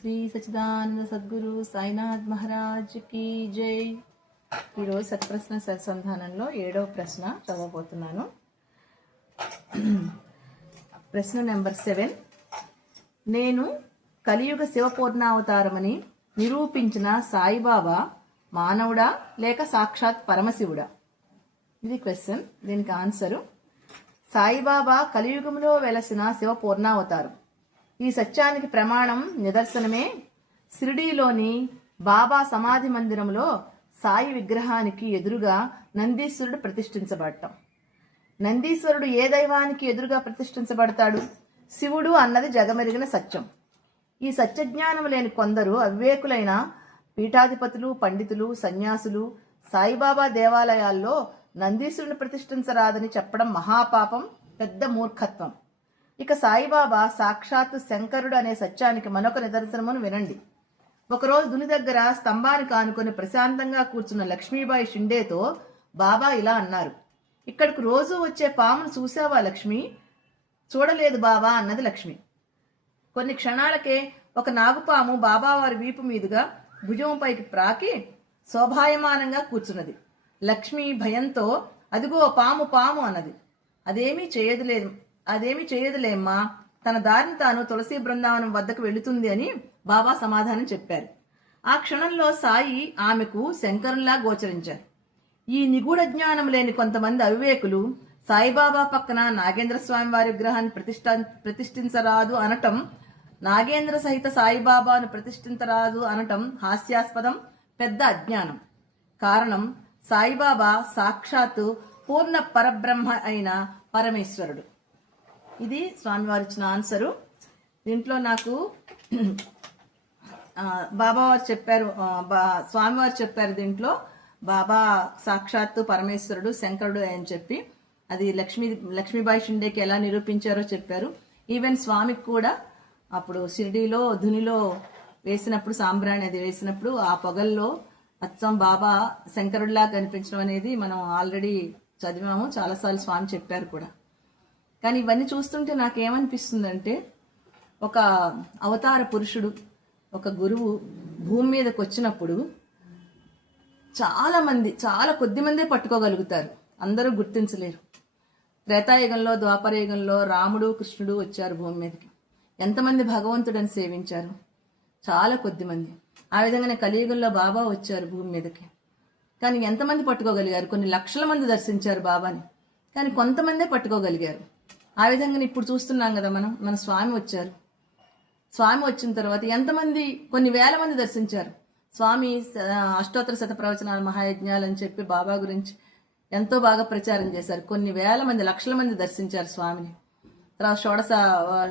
శ్రీ సచిదానంద సద్గురు సాయినాథ్ మహారాజ్ కి జై. ఈరోజు సత్ప్రశ్న సరిసంధానంలో 7వ ప్రశ్న చదవబోతున్నాను. ప్రశ్న నెంబర్ 7. నేను కలియుగ శివపూర్ణావతారమని నిరూపించిన సాయిబాబా మానవుడా లేక సాక్షాత్ పరమశివుడా? ఇది క్వశ్చన్. దీనికి ఆన్సరు సాయిబాబా కలియుగంలో వెలసిన శివపూర్ణావతారం. ఈ సత్యానికి ప్రమాణం నిదర్శనమే షిరిడీలోని బాబా సమాధి మందిరంలో సాయి విగ్రహానికి ఎదురుగా నందీశ్వరుడు ప్రతిష్ఠించబడటం. నందీశ్వరుడు ఏ దైవానికి ఎదురుగా ప్రతిష్ఠించబడతాడు? శివుడు అన్నది జగమెరిగిన సత్యం. ఈ సత్యజ్ఞానం లేని కొందరు అవివేకులైన పీఠాధిపతులు, పండితులు, సన్యాసులు సాయిబాబా దేవాలయాల్లో నందీశ్వరుని ప్రతిష్ఠించరాదని చెప్పడం మహాపాపం, పెద్ద మూర్ఖత్వం. ఇక సాయిబాబా సాక్షాత్తు శంకరుడు అనే సత్యానికి మరొక నిదర్శనమును వినండి. ఒకరోజు దుని దగ్గర స్తంభానికి ఆనుకొని ప్రశాంతంగా కూర్చున్న లక్ష్మీబాయి షిండేతో బాబా ఇలా అన్నారు. ఇక్కడికి రోజు వచ్చే పామును చూసావా లక్ష్మి? చూడలేదు బాబా అన్నది లక్ష్మి. కొన్ని క్షణాలకే ఒక నాగుపాము బాబావారి వీపు మీదుగా భుజంపైకి ప్రాకి శోభాయమానంగా కూర్చున్నది. లక్ష్మి భయంతో అదిగో పాము పాము అన్నది. అదేమీ చేయదులేమ్మా, తన దారిని తాను తులసి బృందావనం వద్దకు వెళుతుంది అని బాబా సమాధానం చెప్పారు. ఆ క్షణంలో సాయి ఆమెకు శంకరుల్లా గోచరించారు. ఈ నిగూఢ జ్ఞానం లేని కొంతమంది అవివేకులు సాయిబాబా పక్కన నాగేంద్ర స్వామి వారి విగ్రహాన్ని ప్రతిష్ఠించరాదు అనటం, నాగేంద్ర సహిత సాయిబాబాను ప్రతిష్ఠించరాదు అనటం హాస్యాస్పదం, పెద్ద అజ్ఞానం. కారణం సాయిబాబా సాక్షాత్తు పూర్ణ పరబ్రహ్మ అయిన పరమేశ్వరుడు. ఇది స్వామివారు ఇచ్చిన ఆన్సరు. దీంట్లో నాకు బాబావారు చెప్పారు, స్వామివారు చెప్పారు దీంట్లో బాబా సాక్షాత్తు పరమేశ్వరుడు, శంకరుడు అని చెప్పి అది లక్ష్మీబాయి షిండేకి ఎలా నిరూపించారో చెప్పారు. ఈవెన్ స్వామికి కూడా అప్పుడు షిరిడీలో ధునిలో వేసినప్పుడు, సాంబ్రాణి అది వేసినప్పుడు ఆ పొగల్లో అచ్చం బాబా శంకరుడిలా కనిపించడం అనేది మనం ఆల్రెడీ చదివాము, చాలాసార్లు స్వామి చెప్పారు కూడా. కానీ ఇవన్నీ చూస్తుంటే నాకేమనిపిస్తుందంటే, ఒక అవతార పురుషుడు, ఒక గురువు భూమి మీదకి వచ్చినప్పుడు చాలా కొద్ది మందే పట్టుకోగలుగుతారు, అందరూ గుర్తించలేరు. త్రేతాయుగంలో, ద్వాపరయుగంలో రాముడు, కృష్ణుడు వచ్చారు భూమి మీదకి. ఎంతమంది భగవంతుడని సేవించారు? చాలా కొద్ది మంది. ఆ విధంగానే కలియుగంలో బాబా వచ్చారు భూమి మీదకి. కానీ ఎంతమంది పట్టుకోగలిగారు? కొన్ని లక్షల మంది దర్శించారు బాబాని, కానీ కొంతమందే పట్టుకోగలిగారు. ఆ విధంగా ఇప్పుడు చూస్తున్నాం కదా, మన స్వామి వచ్చారు. స్వామి వచ్చిన తర్వాత ఎంతమంది, కొన్ని వేల మంది దర్శించారు. స్వామి అష్టోత్తర శత ప్రవచనాలు, మహాయజ్ఞాలు అని చెప్పి బాబా గురించి ఎంతో బాగా ప్రచారం చేశారు. కొన్ని వేల మంది, లక్షల మంది దర్శించారు స్వామిని. తర్వాత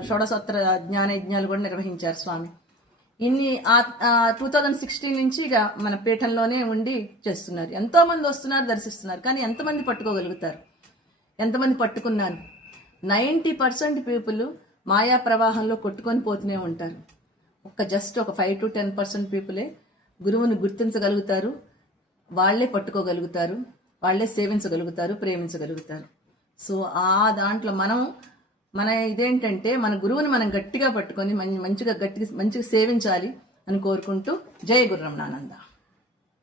షోడశోత్తర జ్ఞాన యజ్ఞాలు కూడా నిర్వహించారు స్వామి. ఇన్ని 2016 నుంచి ఇక మన పీఠంలోనే ఉండి చేస్తున్నారు. ఎంతో మంది వస్తున్నారు, దర్శిస్తున్నారు. కానీ ఎంతమంది పట్టుకోగలుగుతారు? ఎంతమంది పట్టుకున్నారు? 90% పీపుల్ మాయా ప్రవాహంలో కొట్టుకొని పోతూనే ఉంటారు. జస్ట్ ఒక 5 to 10% పీపులే గురువుని గుర్తించగలుగుతారు, వాళ్లే పట్టుకోగలుగుతారు, వాళ్లే సేవించగలుగుతారు, ప్రేమించగలుగుతారు. సో ఆ దాంట్లో మన ఇదేంటంటే, మన గురువుని మనం గట్టిగా పట్టుకొని మంచిగా సేవించాలి అని కోరుకుంటూ జై గురు రమణానంద.